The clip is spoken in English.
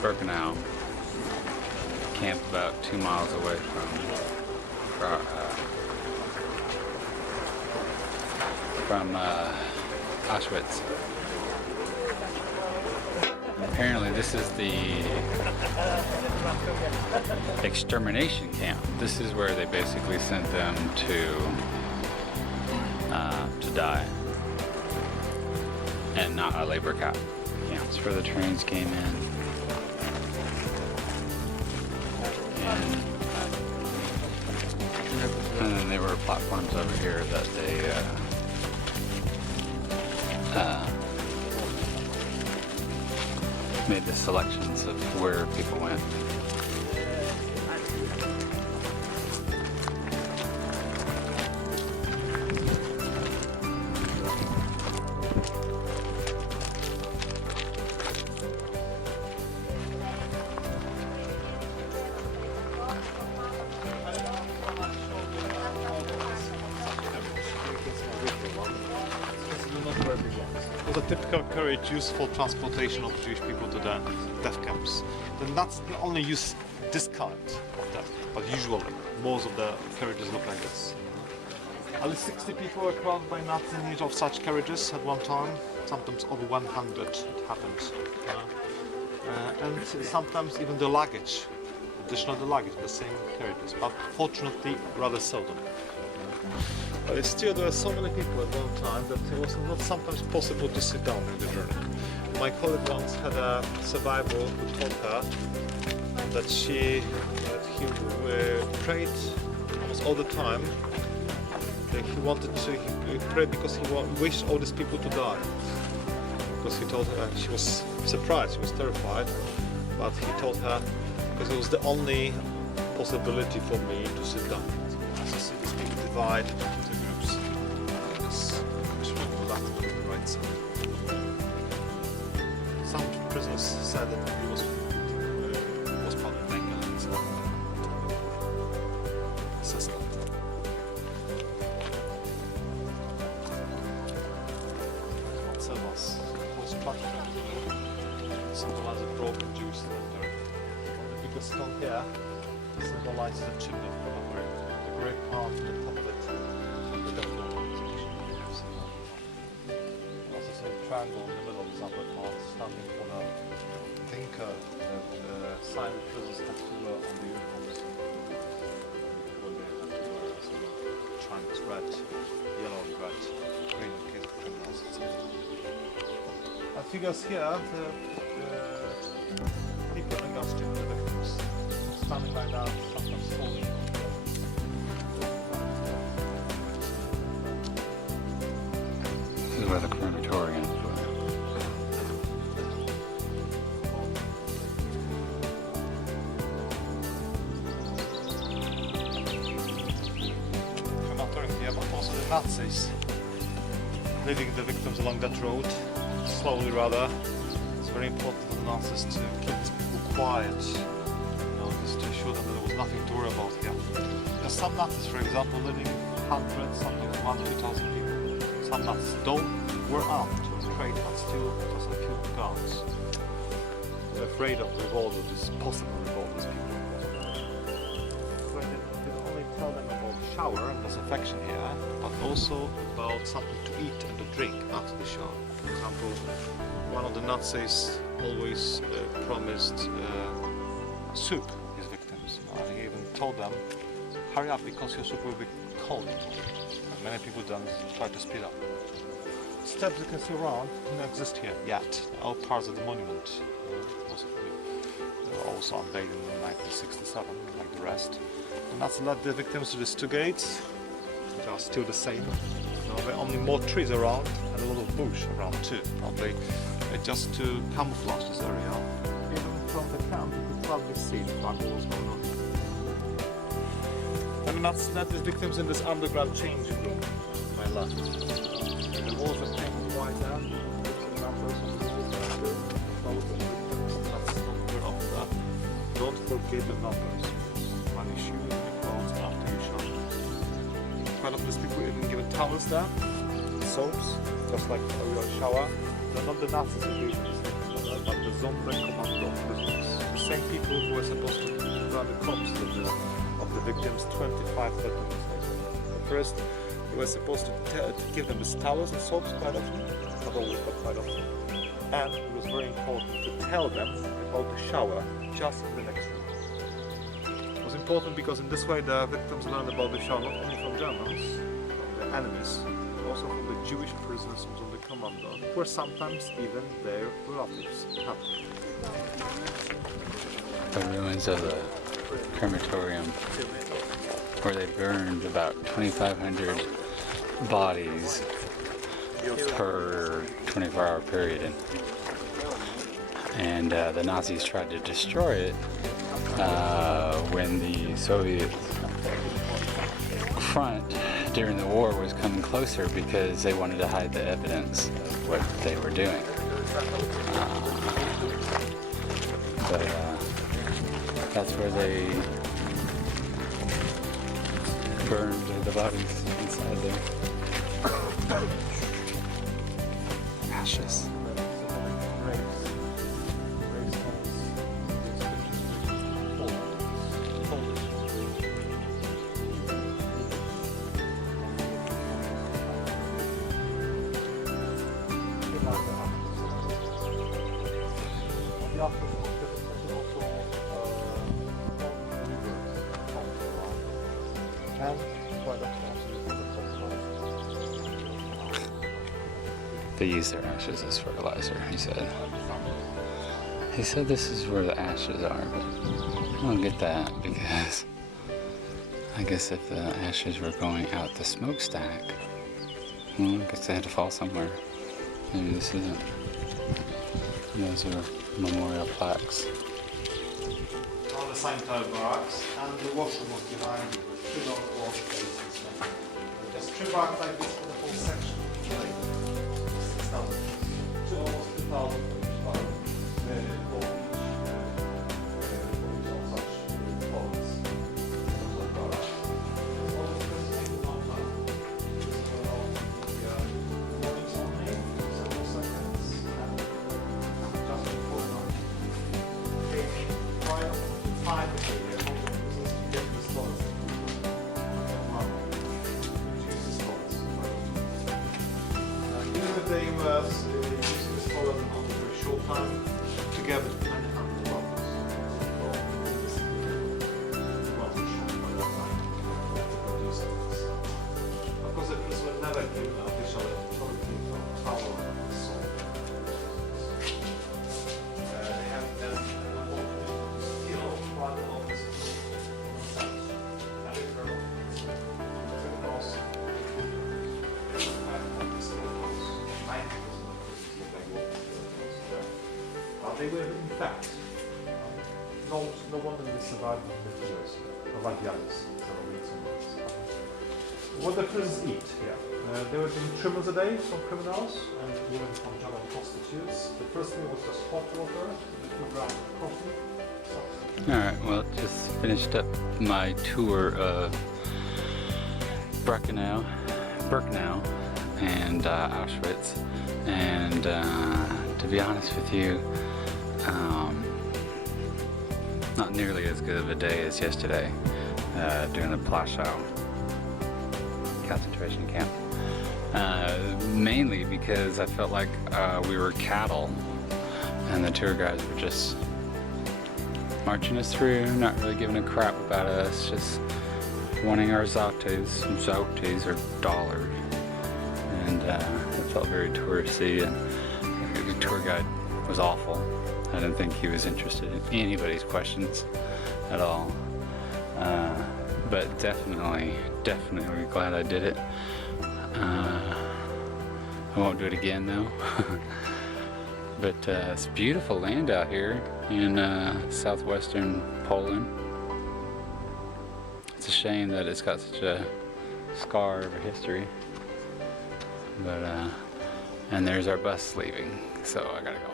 Birkenau, camp about 2 miles away from Auschwitz. Apparently this is the extermination camp. This is where they basically sent them to die, and not a labor camp. That's where the trains came in. And then there were platforms over here that they made the selections of where people went. It was a typical carriage used for transportation of Jewish people to the death camps. The Nazis only use this kind of death, but usually most of the carriages look like this. At least 60 people were killed by Nazis in each of such carriages at one time. Sometimes over 100 it happened. And sometimes even the luggage, additional the luggage, the same carriages, but fortunately rather seldom. But still there were so many people at one time that it was not sometimes possible to sit down in the journey. My colleague once had a survivor who told her that he prayed almost all the time. That he wanted to he prayed because he wished all these people to die. Because he told her, she was surprised, she was terrified, but he told her because it was the only possibility for me to sit down. As you see, these people divide into groups. This left and the right side. Some prisoners said that he was part of England's system. Was structure. Symbolizes a broken Jewish cemetery. The biggest stone here symbolizes a chimney from a grave. The grave part on the top of it, the death note. Also, a triangle in the middle of this upper part, standing for the thinker, the sign that prisoners have to wear on the uniforms. When they have to wear triangles, red, yellow, and red, green in case of criminals, etc. And figures here, the people in the street, the victims, standing like that, sometimes falling. This is where the crematoriums were. Crematorium here, but also the Nazis leading the victims along that road. Slowly rather. It's very important for the Nazis to keep these people quiet, just to assure them that there was nothing to worry about here. Because some Nazis, for example, living hundreds, something 1,000-2,000 people. Some Nazis were armed, afraid, but still just a few guards. They're afraid of revolt, of this possible revolt, these people. So they didn't only tell them about the shower and disinfection here, but also about something to eat and to drink after the shower. For example, one of the Nazis always promised soup to his victims. And he even told them, hurry up because your soup will be cold. And many people then try to speed up. Steps you can see around don't exist here yet. All parts of the monument they were also unveiled in 1967, like the rest. The Nazis led the victims to these two gates, which are still the same. There are only more trees around and a lot of bush around too. Probably just to camouflage this area. Even from the camp you could probably see the fact what was going on. And that's led these victims in this underground changing room to my left. The walls are painted white there. Don't forget the numbers when you shoot the clothes after you shower. Quite often these people even given towels there, soaps, just like a real shower. They're not the Nazis who gave these things, but the Zombie Commando prisoners. same people who were supposed to burn the corpses of the victims 25, 30 minutes later. First, they were supposed to give them the towels and soaps quite often, not always, but quite often. And it was very important to tell them about the shower just in the next room. It was important because in this way the victims learned about the shower not only from Germans, from their enemies, but also from the Jewish prisoners from the commando, who were sometimes even their relatives. The ruins of the crematorium where they burned about 2,500 bodies per 24-hour period. And the Nazis tried to destroy it when the Soviet front during the war was coming closer because they wanted to hide the evidence of what they were doing. But that's where they burned the bodies inside there. Ashes. They use their ashes as fertilizer, he said. He said this is where the ashes are, but I don't get that because I guess if the ashes were going out the smokestack, well, I guess they had to fall somewhere. Maybe this isn't. Those are memorial plaques. On the same type of barracks, and the washroom was behind it with 2 long wash basins. Just 3 barracks like this for the whole section. Like 6,000. To almost 2,000 for each barrack. They were using this toilet on a very short time together with 900 workers. Of course, the police were never given an official authority from power and so on. They have then an open kill one of the they were in fact no one of them survived in the years, like the others, several weeks and months. What the prisoners eat here? They were doing 3 meals a day, some criminals, and women from German prostitutes. The first meal was just hot water, 2 grams of coffee. Alright, well, just finished up my tour of Birkenau and Auschwitz, and to be honest with you, not nearly as good of a day as yesterday doing the Plaszow concentration camp. Mainly because I felt like we were cattle and the tour guides were just marching us through, not really giving a crap about us, just wanting our zloties or dollars. And it felt very touristy, and the tour guide was awful. I didn't think he was interested in anybody's questions at all. But definitely glad I did it. I won't do it again though. But it's beautiful land out here in southwestern Poland. It's a shame that it's got such a scar of a history. But and there's our bus leaving, so I gotta go.